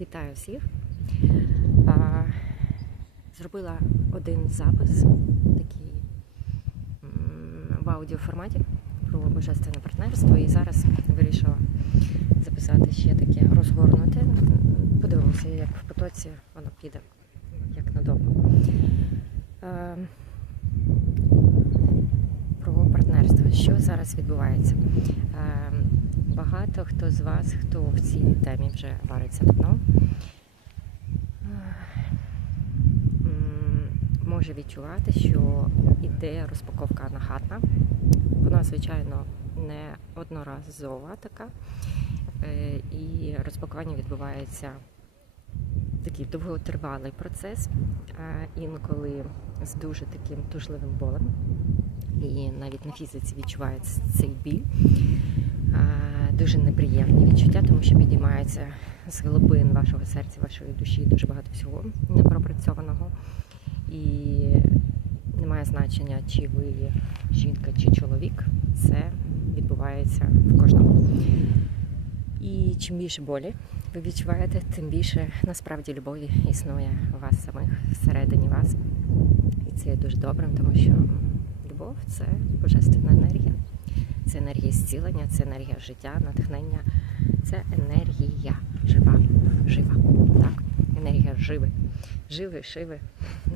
Вітаю всіх. Зробила один запис такий в аудіоформаті про божественне партнерство і зараз вирішила записати ще таке розгорнуте. Подивимося, як в потоці воно піде, як надовго. Про партнерство. Що зараз відбувається? Багато хто з вас, хто в цій темі вже вариться давно, може відчувати, що іде розпаковка нахатна. Вона, звичайно, не одноразова така. Е, І розпакування відбувається такий довготривалий процес, інколи з дуже таким тужливим болем. І навіть на фізиці відчувається цей біль. Дуже неприємні відчуття, тому що підіймається з глибин вашого серця, вашої душі дуже багато всього непропрацьованого. І немає значення, чи ви жінка, чи чоловік. Це відбувається в кожному. І чим більше болі ви відчуваєте, тим більше насправді любові існує у вас самих всередині вас. І це є дуже добрим, тому що любов це божественна енергія. Це енергія зцілення, це енергія життя, натхнення, це енергія жива, жива, так? Енергія живи, живи, шиви,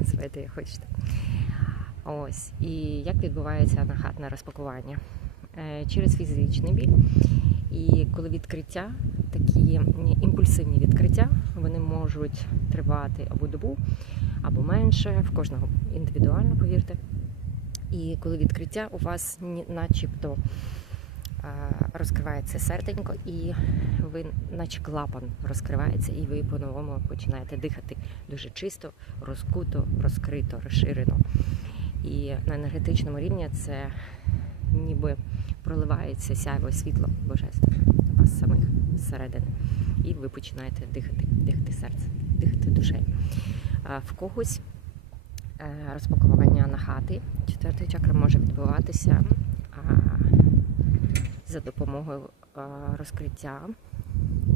називайте як хочете. Ось. І як відбувається нахатне розпакування? Е, Через фізичний біль. І коли відкриття, такі імпульсивні відкриття, вони можуть тривати або добу, або менше, в кожного індивідуально, повірте. І коли відкриття у вас начебто розкривається серденько, і ви, наче клапан розкривається, і ви по-новому починаєте дихати дуже чисто, розкуто, розкрито, розширено. І на енергетичному рівні це ніби проливається сяйво світло божественне вас самих зсередини. І ви починаєте дихати, дихати серцем, дихати душею. В когось е, розпакування на хати четвертої чакри може відбуватися за допомогою розкриття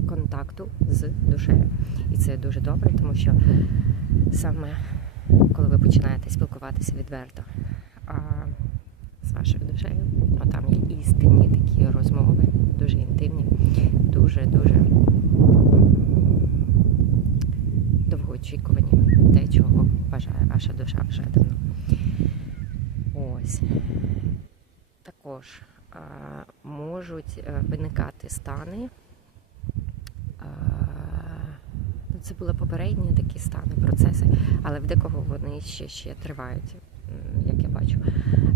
контакту з душею. І це дуже добре, тому що саме коли ви починаєте спілкуватися відверто з вашою душею, а там є істинні такі розмови, дуже інтимні, дуже-дуже довгоочікувані, те, чого бажає ваша душа вже давно. Ось. Також а, можуть е, виникати стани. А, ну, це були попередні такі стани, процеси, але в декого вони ще, ще тривають, як я бачу,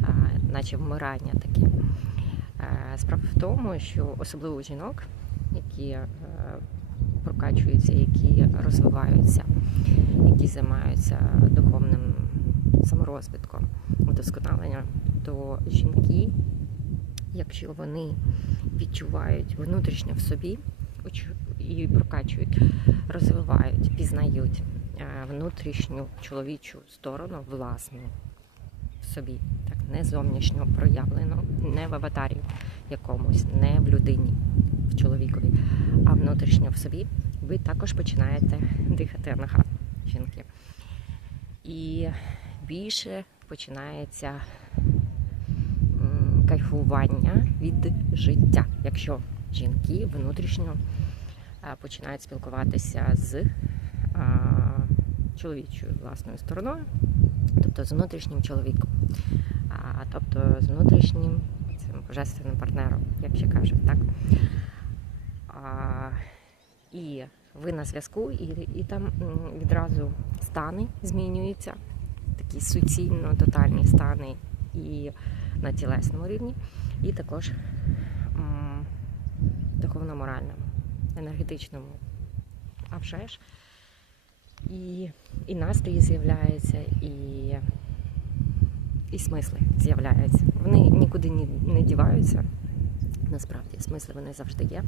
а, наче вмирання таке. Е, Справа в тому, що особливо у жінок, які е, прокачуються, які розвиваються, які займаються духовним саморозвитком, вдосконаленням, то жінки, якщо вони відчувають внутрішньо в собі і прокачують, розвивають, пізнають е, внутрішню чоловічу сторону власну в собі, так не зовнішньо проявлено, не в аватарі якомусь, не в людині, в чоловікові, а внутрішньо в собі, ви також починаєте дихати анахат, жінки. І більше починається кайфування від життя, якщо жінки внутрішньо починають спілкуватися з чоловічою власною стороною, тобто з внутрішнім чоловіком, тобто з внутрішнім цим божественним партнером, як ще кажуть, так? І ви на зв'язку, і, і там відразу стани змінюються, такі суцільно тотальні стани і на тілесному рівні, і також духовно-моральному, енергетичному. А вже ж. І, і настрої з'являються, і, і смисли з'являються. Вони нікуди не діваються. Насправді, смисли вони завжди є,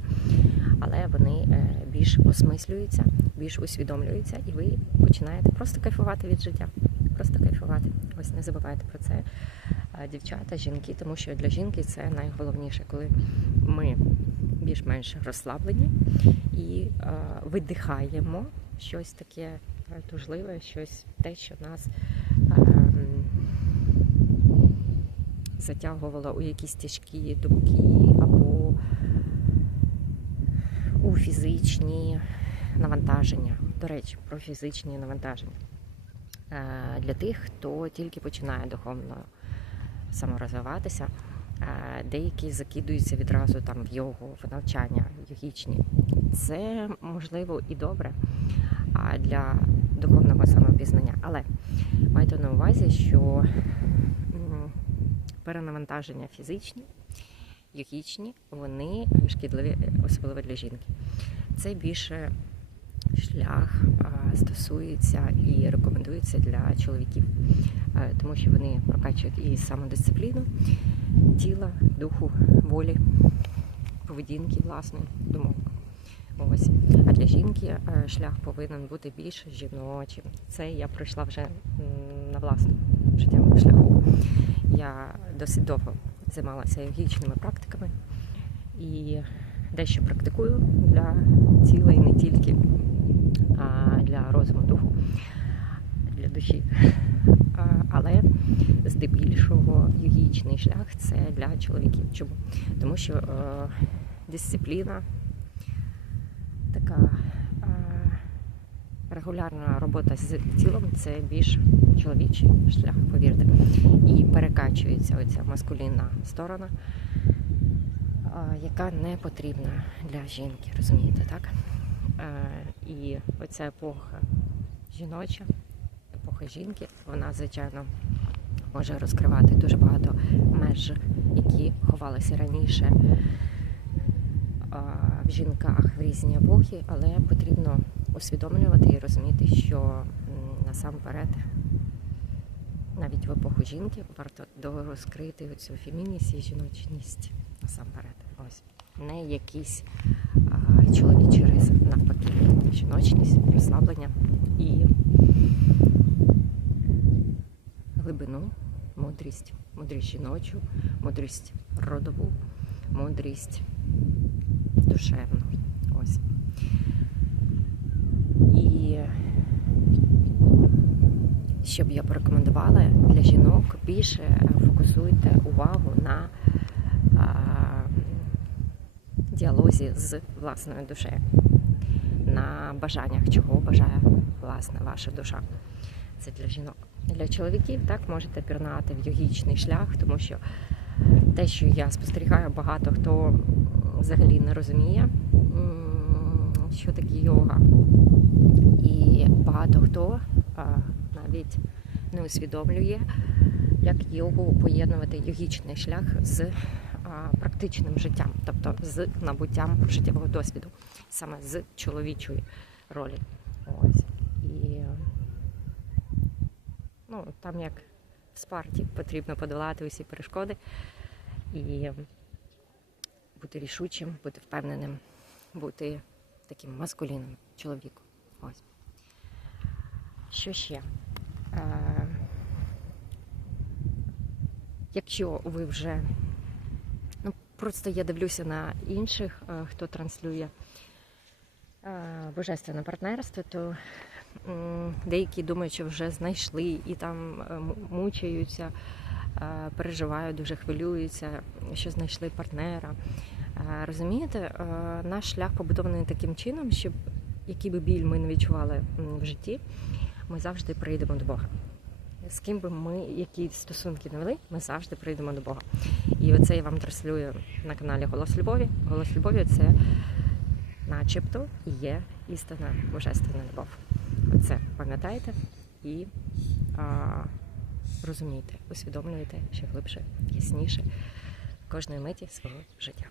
але вони е, більш осмислюються, більш усвідомлюються, і ви починаєте просто кайфувати від життя. Просто кайфувати. Ось не забувайте про це, е, дівчата, жінки, тому що для жінки це найголовніше, коли ми більш-менш розслаблені і е, видихаємо щось таке тужливе, щось те, що нас затягувало у якісь тяжкі думки або у фізичні навантаження. До речі, про фізичні навантаження. Е, Для тих, хто тільки починає духовно саморозвиватися, е, деякі закидуються відразу там в йогу, в навчання йогічні. Це можливо і добре для духовного самопізнання. Але майте на увазі, що перенавантаження фізичні, йогічні, вони шкідливі, особливо для жінки. Це більше шлях стосується і рекомендується для чоловіків, Е, тому що вони прокачують і самодисципліну тіла, духу, волі, поведінки, власної думок. Ось. А для жінки е, шлях повинен бути більш жіночим. Це я пройшла вже на власному життєвому шляху. Я досить довго займалася йогічними практиками і дещо практикую для тіла і не тільки, а для розуму духу, для душі. Але здебільшого йогічний шлях це для чоловіків. Чому? Тому що е, дисципліна, така регулярна робота з тілом це більш чоловічий шлях, повірте. І перекачується оця маскулінна сторона, яка не потрібна для жінки, розумієте, так? І оця епоха жіноча, епоха жінки, вона, звичайно, може розкривати дуже багато меж, які ховалися раніше в жінках в різні епохи, але потрібно усвідомлювати і розуміти, що насамперед, навіть в епоху жінки, варто дорозкрити оцю фемінність і жіночність насамперед. Ось не якісь а, чоловічі риси, навпаки, жіночність, розслаблення і глибину, мудрість, мудрість жіночу, мудрість родову, мудрість душевну. Ось. І що б я порекомендувала для жінок, більше фокусуйте увагу на а, діалозі з власною душею, на бажаннях, чого бажає власне ваша душа. Це для жінок. Для чоловіків так можете пірнати в йогічний шлях, тому що те, що я спостерігаю, багато хто взагалі не розуміє, що таке йога. І багато хто а, навіть не усвідомлює, як йогу поєднувати йогічний шлях з а, практичним життям, тобто з набуттям життєвого досвіду, саме з чоловічої ролі. Ось. І ну, там як в спарті потрібно подолати усі перешкоди і бути рішучим, бути впевненим, бути таким маскулінним чоловіком. Ось. Що ще? Е, якщо ви вже, ну просто я дивлюся на інших, е, хто транслює е, божественне партнерство, то м, деякі думають, що вже знайшли і там е, мучаються, е, переживають, дуже хвилюються, що знайшли партнера. Е, Розумієте, е, наш шлях побудований таким чином, щоб який би біль ми не відчували в житті, ми завжди прийдемо до Бога. З ким би ми які стосунки не вели, ми завжди прийдемо до Бога. І оце я вам транслюю на каналі Голос Любові. Голос Любові це начебто є істина божественна любов. Оце пам'ятайте і а, розумійте, усвідомлюєте ще глибше, ясніше кожної миті свого життя.